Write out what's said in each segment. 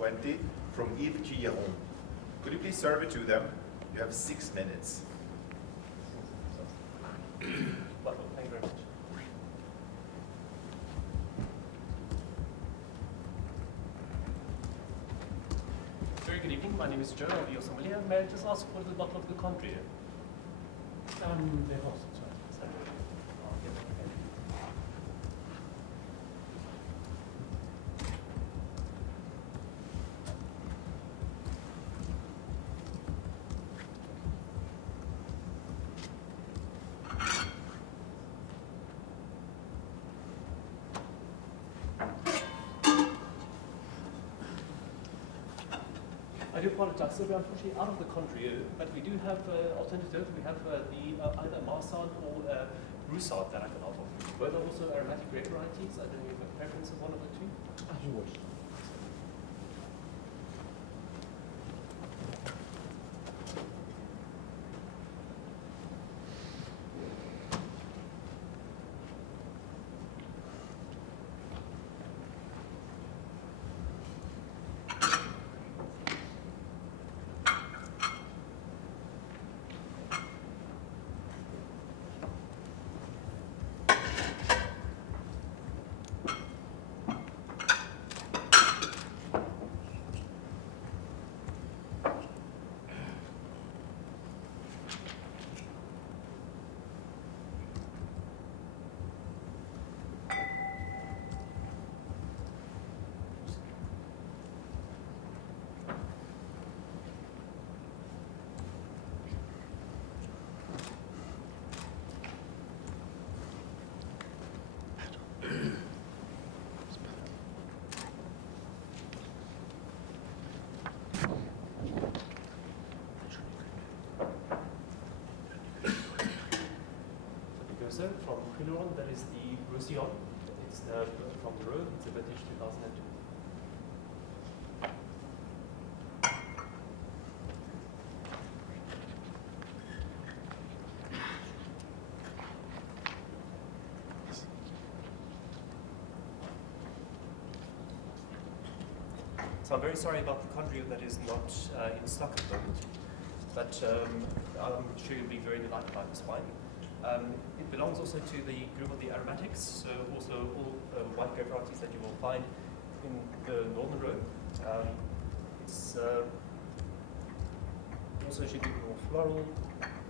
20 from Yves Guilleron. Could you please serve it to them? You have 6 minutes. Wonderful, thank you very much. Very good evening, my name is Joe, I'll be your sommelier. May I just ask what is the bottle of the country? The host, sorry. I do apologize, so we're unfortunately out of the country, but we do have alternatives. We have either Marsanne or Broussard that I can offer. Both are also aromatic grape varieties. I don't know if you have a preference of one of the two. As you wish. From Quileron, that is the Roussillon. It's from the road, it's a vintage 2002. So I'm very sorry about the country that is not in stock at the moment, but I'm sure you'll be very delighted by this wine. It belongs also to the group of the aromatics, so also all white grape varieties that you will find in the northern row. It's also should be more floral,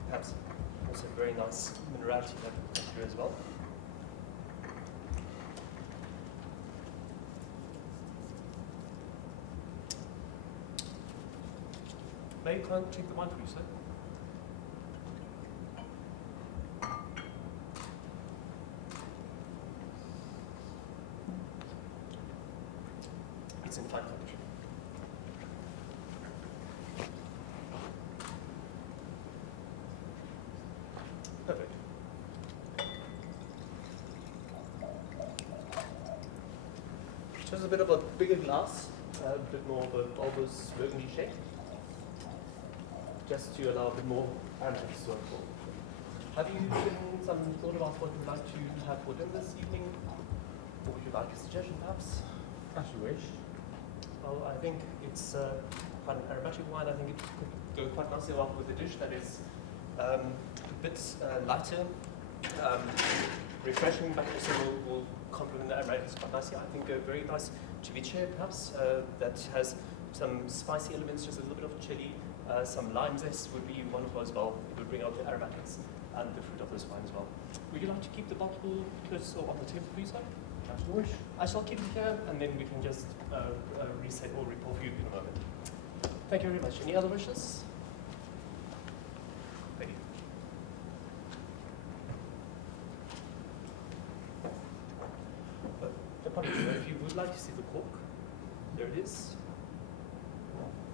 perhaps also very nice minerality that will come through as well. May I check the wine for you, sir? It's in fine condition. Perfect. Just a bit of a bigger glass, a bit more of a bulbous burgundy shade, just to allow a bit more aromatics to unfold. Have you given some thought about what you'd like to have for dinner this evening? Or would you like a suggestion perhaps? As you wish. Well, I think it's quite an aromatic wine. I think it could go quite nicely along with a dish that is a bit lighter, refreshing, but also will complement the aromatics quite nicely. I think a very nice ceviche, perhaps, that has some spicy elements, just a little bit of chili, some lime zest would be wonderful as well. It would bring out the aromatics and the fruit of this wine as well. Would you like to keep the bottle close or on the table for you, sir? As you wish. I shall keep it here, and then we can just reset or report for you in a moment. Thank you very much. Any other wishes? Thank you. If you would like to see the cork, there it is.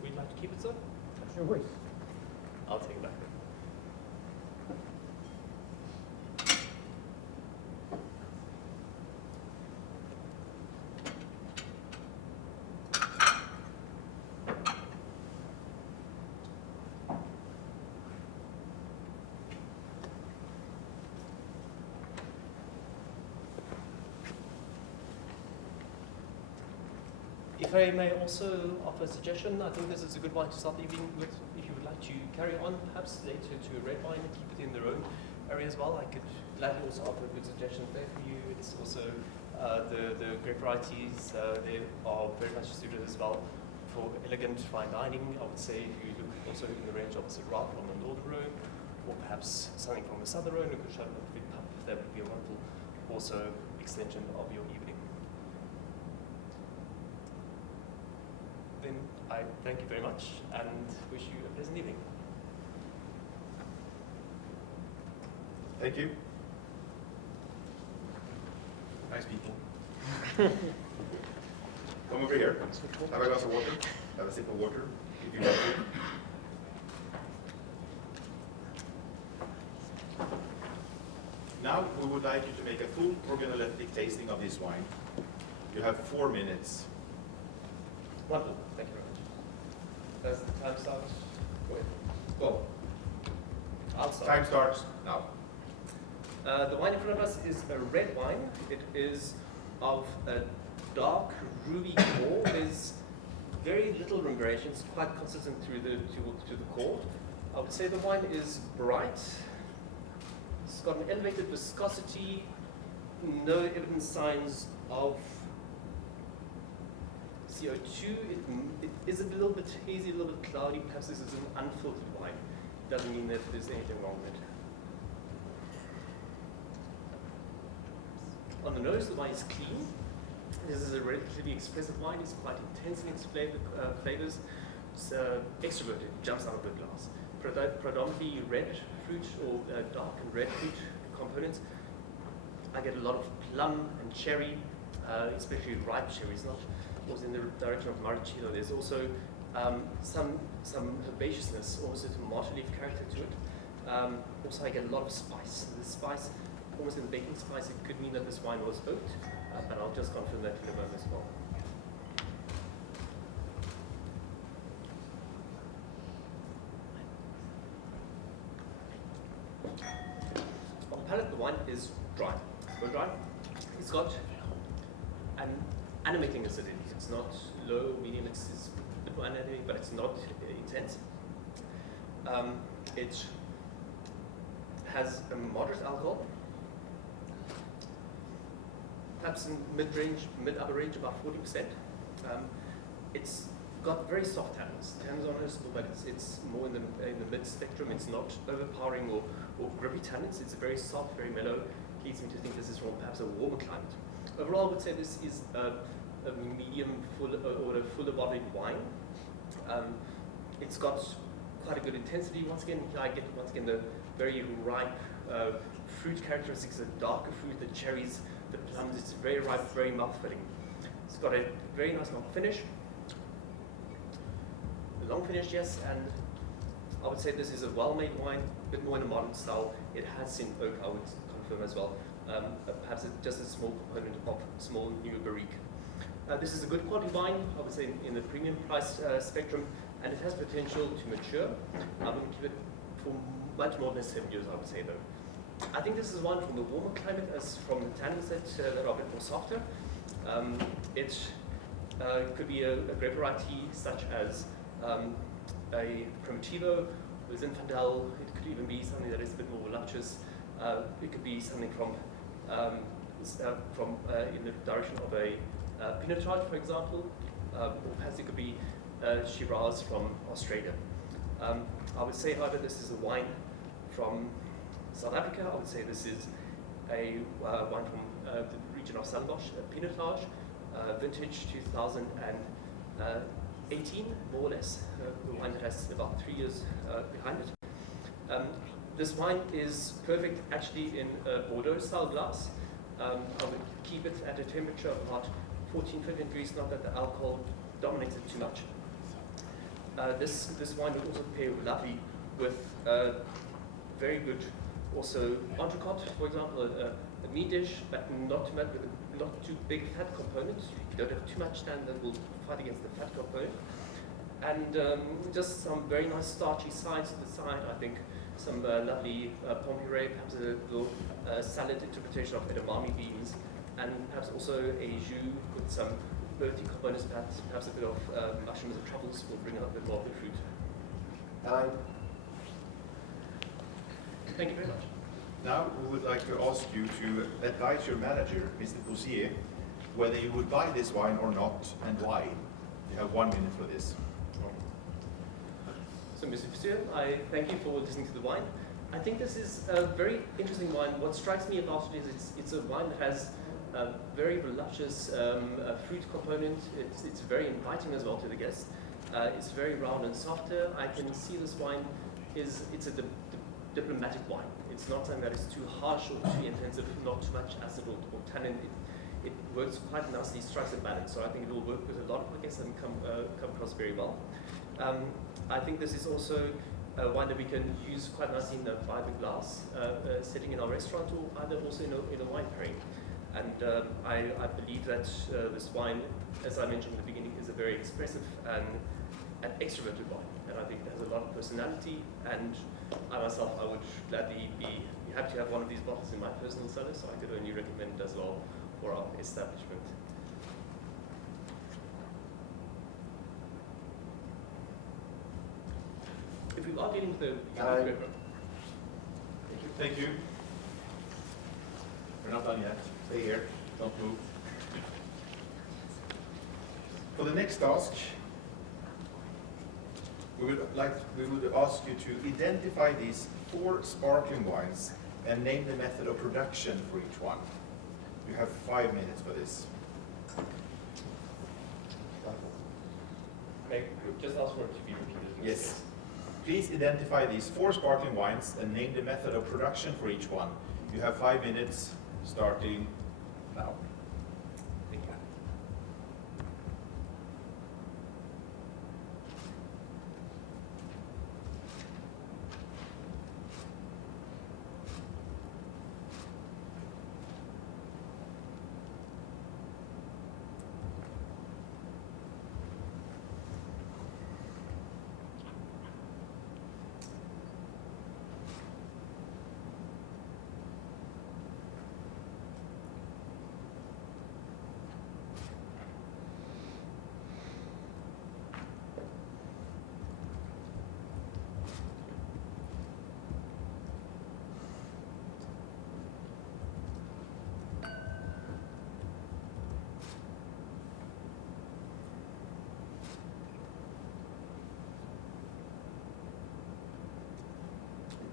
We'd like to keep it, sir? As you wish. I'll take it back. If I may also offer a suggestion, I think this is a good wine to start the evening with. If you would like to carry on, perhaps later to a red wine and keep it in their own area as well, I could gladly also offer a good suggestion there for you. It's also the grape varieties, they are very much suited as well for elegant fine dining. I would say if you look also in the range of Syrah from the Northern Rhone, or perhaps something from the Southern Rhone, a good Chardonnay de Pub, that would be a wonderful also extension of your evening. Then I thank you very much and wish you a pleasant evening. Thank you. Nice people. Come over here. Have a glass of water. Have a sip of water, if you want to. Now we would like you to make a full organoleptic tasting of this wine. You have 4 minutes. Wonderful. Thank you very much. Does the time start? Go. I'll start. Time starts now. The wine in front of us is a red wine. It is of a dark ruby core. There's very little rum variation. It's quite consistent through to the core. I would say the wine is bright. It's got an elevated viscosity. No evident signs of CO2. It is a little bit hazy, a little bit cloudy. Perhaps this is an unfiltered wine. It doesn't mean that there's anything wrong with it. On the nose, the wine is clean. This is a relatively expressive wine. It's quite intense in its flavors. It's extroverted, jumps out of the glass. Predominantly red fruit or dark and red fruit components. I get a lot of plum and cherry, especially ripe cherries, not also in the direction of maraschino. There's also some herbaceousness, also some marshal leaf character to it. Also, I get a lot of spice. The spice, almost in the baking spice, it could mean that this wine was oaked, but I'll just confirm that in a moment as well. On palate, the wine is dry. Very dry. It's got an animating acidity. It's not low, medium, it's a bit more animating, but it's not intense. It has a moderate alcohol. Perhaps in mid-range, mid-upper range, about 40%. It's got very soft tannins. Tannins are noticeable, but it's more in the mid-spectrum. It's not overpowering or grippy tannins. It's very soft, very mellow. Leads me to think this is from perhaps a warmer climate. Overall, I would say this is a medium full or a fuller bodied wine. It's got quite a good intensity. Once again, I get the very ripe fruit characteristics, the darker fruit, the cherries, the plums. It's very ripe, very mouth-filling. It's got a very nice long finish. A long finish, yes, and I would say this is a well-made wine, a bit more in a modern style. It has seen oak, I would confirm as well. Perhaps just a small component of small new barrique. This is a good quality wine, I would say in the premium price spectrum, and it has potential to mature. I'm going to keep it for much more than 7 years, I would say though. I think this is one from the warmer climate as from the tannins that are a bit more softer. It could be a grape variety such as a Primitivo with Zinfandel. It could even be something that is a bit more voluptuous. It could be something from in the direction of a Pinot Noir, for example, or perhaps it could be Shiraz from Australia. I would say, however, this is a wine from South Africa. I would say this is a wine from the region of Stellenbosch, Pinot Noir, vintage 2018, more or less. A wine that has about 3 years behind it. This wine is perfect actually in a Bordeaux style glass. I would keep it at a temperature of about 14-15 degrees, not that the alcohol dominates it too much. This wine would also pair lovely with very good also entrecote, for example, a meat dish, but not too much with not too big fat component. You don't have too much stand that will fight against the fat component. And just some very nice starchy sides to the side, I think. Some lovely pomme puree, perhaps a little salad interpretation of edamame beans, and perhaps also a jus with some earthy components, perhaps a bit of mushrooms and truffles will bring out a bit more of the fruit. Thank you very much. Now we would like to ask you to advise your manager, Mr. Boussier, whether you would buy this wine or not, and why. You have 1 minute for this. So, Mr. Boussier, I thank you for listening to the wine. I think this is a very interesting wine. What strikes me about it is it's a wine that has a very voluptuous fruit component. It's very inviting as well to the guest. It's very round and softer. I can see this wine it's a diplomatic wine. It's not something that is too harsh or too intensive, not too much acid or tannin. It works quite nicely, strikes a balance. So I think it will work with a lot of our guests and come across very well. I think this is also a wine that we can use quite nicely in a fiber glass setting in our restaurant, or either also in a wine pairing. And I believe that this wine, as I mentioned in the beginning, is a very expressive and extroverted wine. And I think it has a lot of personality, and I myself, I would gladly be happy to have one of these bottles in my personal cellar, so I could only recommend it as well for our establishment. If we are getting to the paper. Thank you. We're not done yet. Stay here. Don't move. For the next task, we would ask you to identify these 4 sparkling wines and name the method of production for each one. You have 5 minutes for this. May I just ask for it to be repeated? Yes. Please identify these 4 sparkling wines and name the method of production for each one. You have 5 minutes, starting now. Thank you.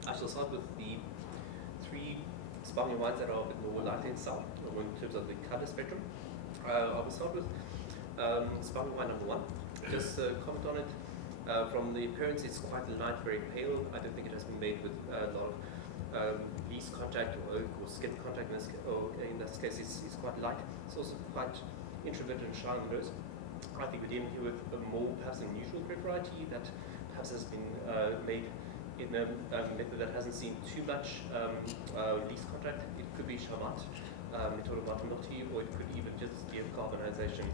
I shall start with the 3 sparkling wines that are a bit more light in style, or in terms of the color spectrum. I will start with sparkling wine number 1. Just comment on it. From the appearance, it's quite light, very pale. I don't think it has been made with a lot of least contact or oak or skin contact. In this case, it's quite light. It's also quite introverted and shy on the nose. I think we're dealing here with a more perhaps unusual grape variety that perhaps has been made in a method that hasn't seen too much least contact. It could be Chamat, method of Matamoti, or it could even just be a carbonization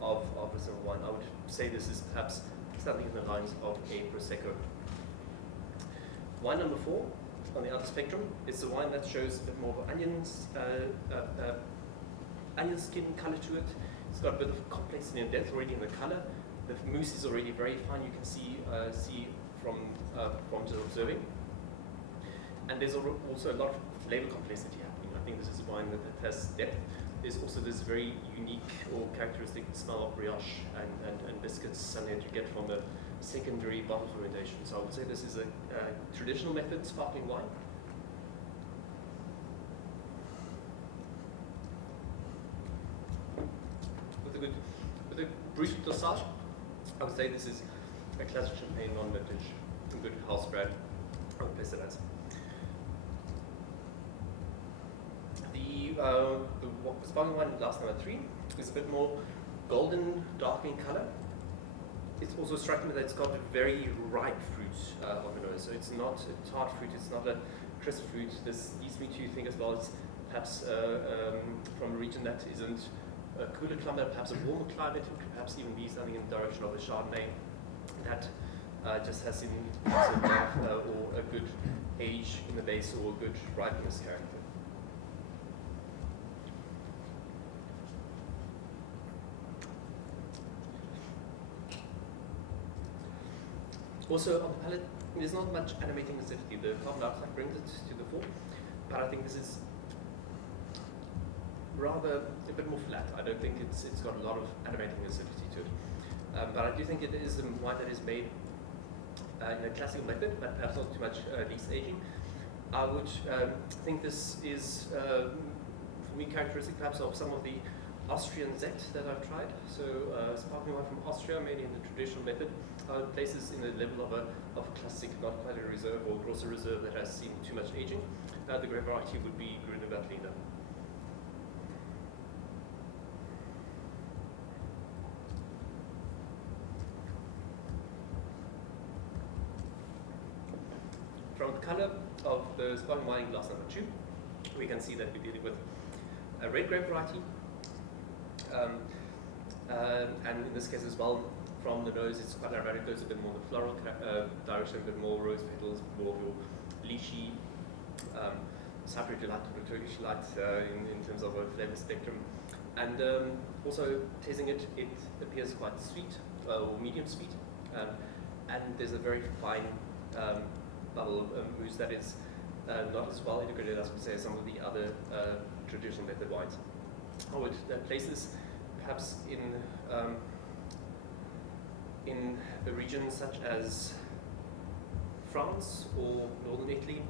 of a single wine. I would say this is perhaps something in the lines of a Prosecco. Wine number 4 on the other spectrum is the wine that shows a bit more of onion skin color to it. It's got a bit of complexity and depth already in the color. The mousse is already very fine. You can see from just observing. And there's also a lot of flavor complexity happening. I think this is a wine that has depth. There's also this very unique or characteristic smell of brioche and biscuits, something that you get from the secondary bottle fermentation. So I would say this is a traditional method sparkling wine. With a Brut Dosage, I would say this is a classic champagne non-vintage, a good house brand. I would place it as. The sparkling wine, glass number 3, is a bit more golden, dark in color. It's also striking that it's got a very ripe fruit on the nose. So it's not a tart fruit, it's not a crisp fruit. This leads me to think as well as perhaps from a region that isn't a cooler climate, perhaps a warmer climate. It could perhaps even be something in the direction of a Chardonnay that just has in or a good age in the base or a good ripeness character. Also on the palate, there's not much animating acidity. The carbon dioxide brings it to the fore, but I think this is rather a bit more flat. I don't think it's got a lot of animating acidity to it. But I do think it is a wine that is made in a classical method, but perhaps not too much least aging. I would think this is, for me, characteristic perhaps of some of the Austrian Zet that I've tried. So sparkling wine from Austria, made in the traditional method, places in the level of a classic, not quite a reserve or grosser reserve that has seen too much aging. The grape variety would be Grüne Veltliner. From the color of the sparkling wine in glass number 2, we can see that we're dealing with a red grape variety. And in this case as well, from the nose, it's quite aromatic, goes a bit more the floral direction, a bit more rose petals, more of your lychee, Cypriot delight or Turkish delight in terms of a flavor spectrum. And also tasting it, it appears quite sweet, or medium sweet. And there's a very fine bubble mousse that is not as well integrated as, we say, some of the other traditional method wines. I would place this perhaps in a region such as France or northern Italy.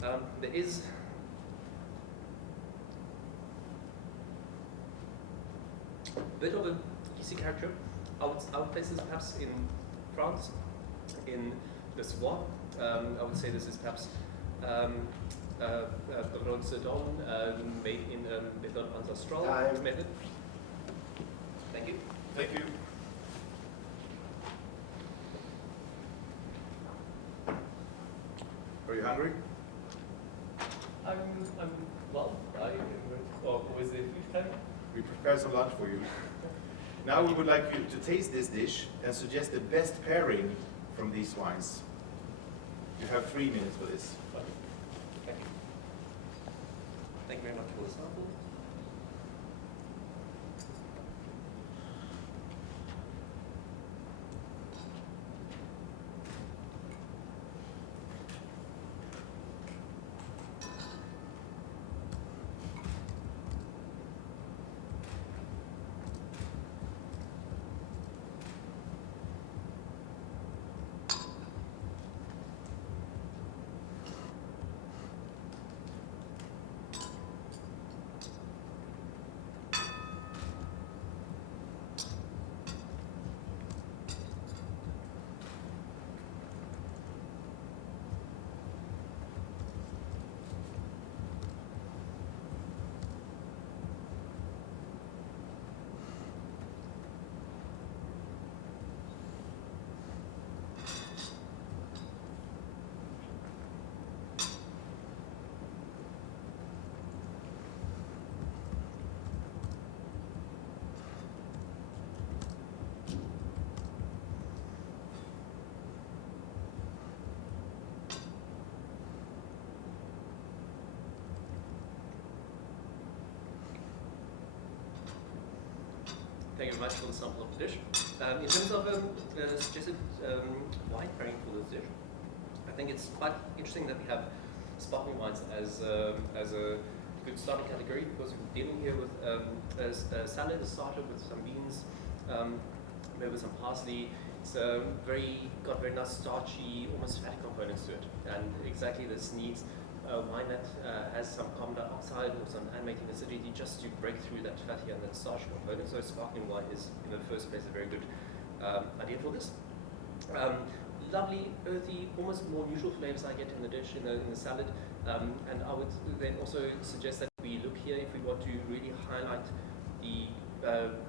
There is a bit of a easy character. I would place this perhaps in France, in the Savoie. I would say this is perhaps Brod Sedon, made in method ancestral method. Thank you. Thank you. Are you hungry? Well, was the food coming? We prepared some lunch for you. Now we would like you to taste this dish and suggest the best pairing from these wines. You have 3 minutes for this. Thank you. Thank you very much for the sample. Thank you very much for the sample of the dish. In terms of suggested wine pairing for this dish, I think it's quite interesting that we have sparkling wines as a good starting category, because we're dealing here with a salad, a starter with some beans, maybe with some parsley. It's got very nice starchy, almost fatty components to it, and exactly this needs a wine that has some carbon dioxide or some animating acidity just to break through that fatty and that starchy component. So sparkling wine is, in the first place, a very good idea for this. Lovely, earthy, almost more neutral flavors I get in the dish, in the salad. And I would then also suggest that we look here, if we want to really highlight the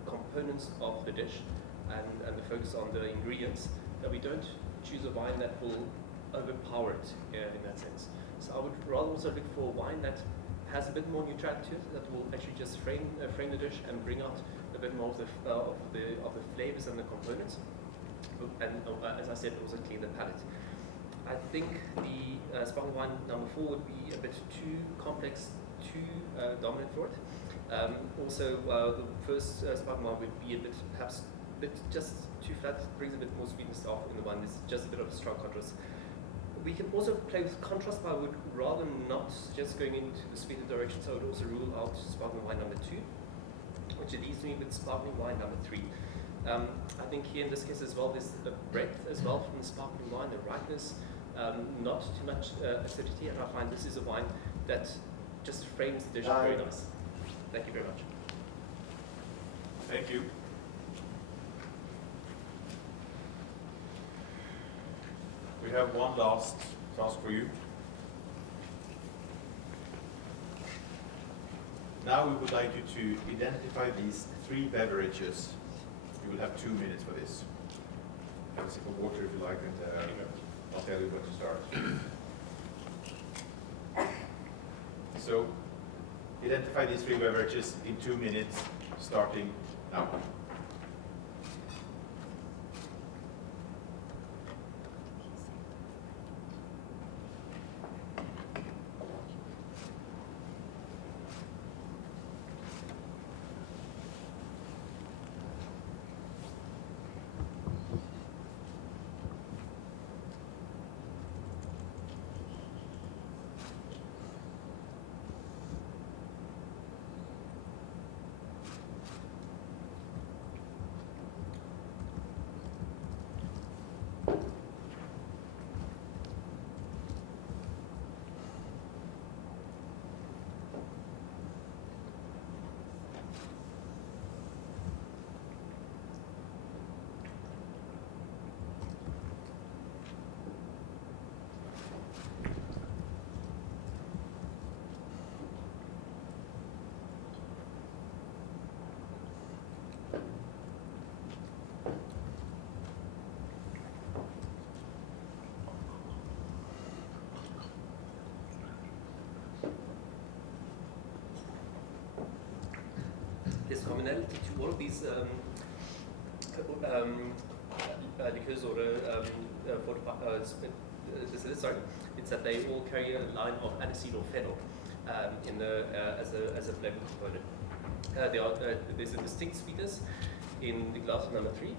components of the dish and the focus on the ingredients, that we don't choose a wine that will overpower it in that sense. So I would rather also look for a wine that has a bit more neutrality to it, that will actually just frame the dish and bring out a bit more of the flavors and the components. And as I said, also clean the palate. I think the sparkling wine number 4 would be a bit too complex, too dominant for it. Also, the first sparkling wine would be a bit perhaps bit just too flat, brings a bit more sweetness off in the wine. There's just a bit of a strong contrast. We can also play with contrast, but I would rather not just going into the sweeter direction, so I would also rule out sparkling wine number 2, which leaves me with sparkling wine number 3. I think here in this case as well, there's a breadth as well from the sparkling wine, the ripeness, not too much acidity, and I find this is a wine that just frames the dish very nice. Thank you very much. Thank you. We have one last task for you. Now we would like you to identify these 3 beverages. You will have 2 minutes for this. Have a sip of water if you like, and I'll tell you when to start. So, identify these 3 beverages in 2 minutes, starting now. There's commonality to all of these liqueurs or sorry, it's that they all carry a line of aniseed or fennel in the as a flavor component. There's a distinct sweetness in the glass of number 3.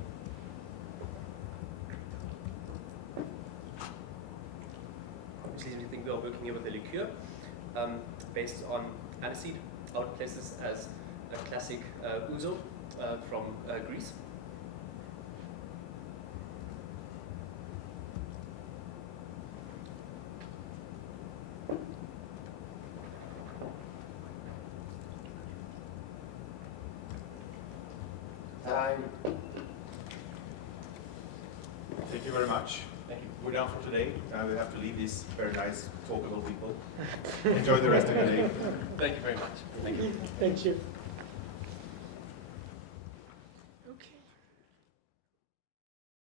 Which leads me to think we are working here with a liqueur based on aniseed. I would place this as a classic ouzo from Greece. Time. Thank you very much. Thank you. We're done for today. Now we have to leave these very nice, talkable people. Enjoy the rest of the day. Thank you very much. Thank you. Thank you.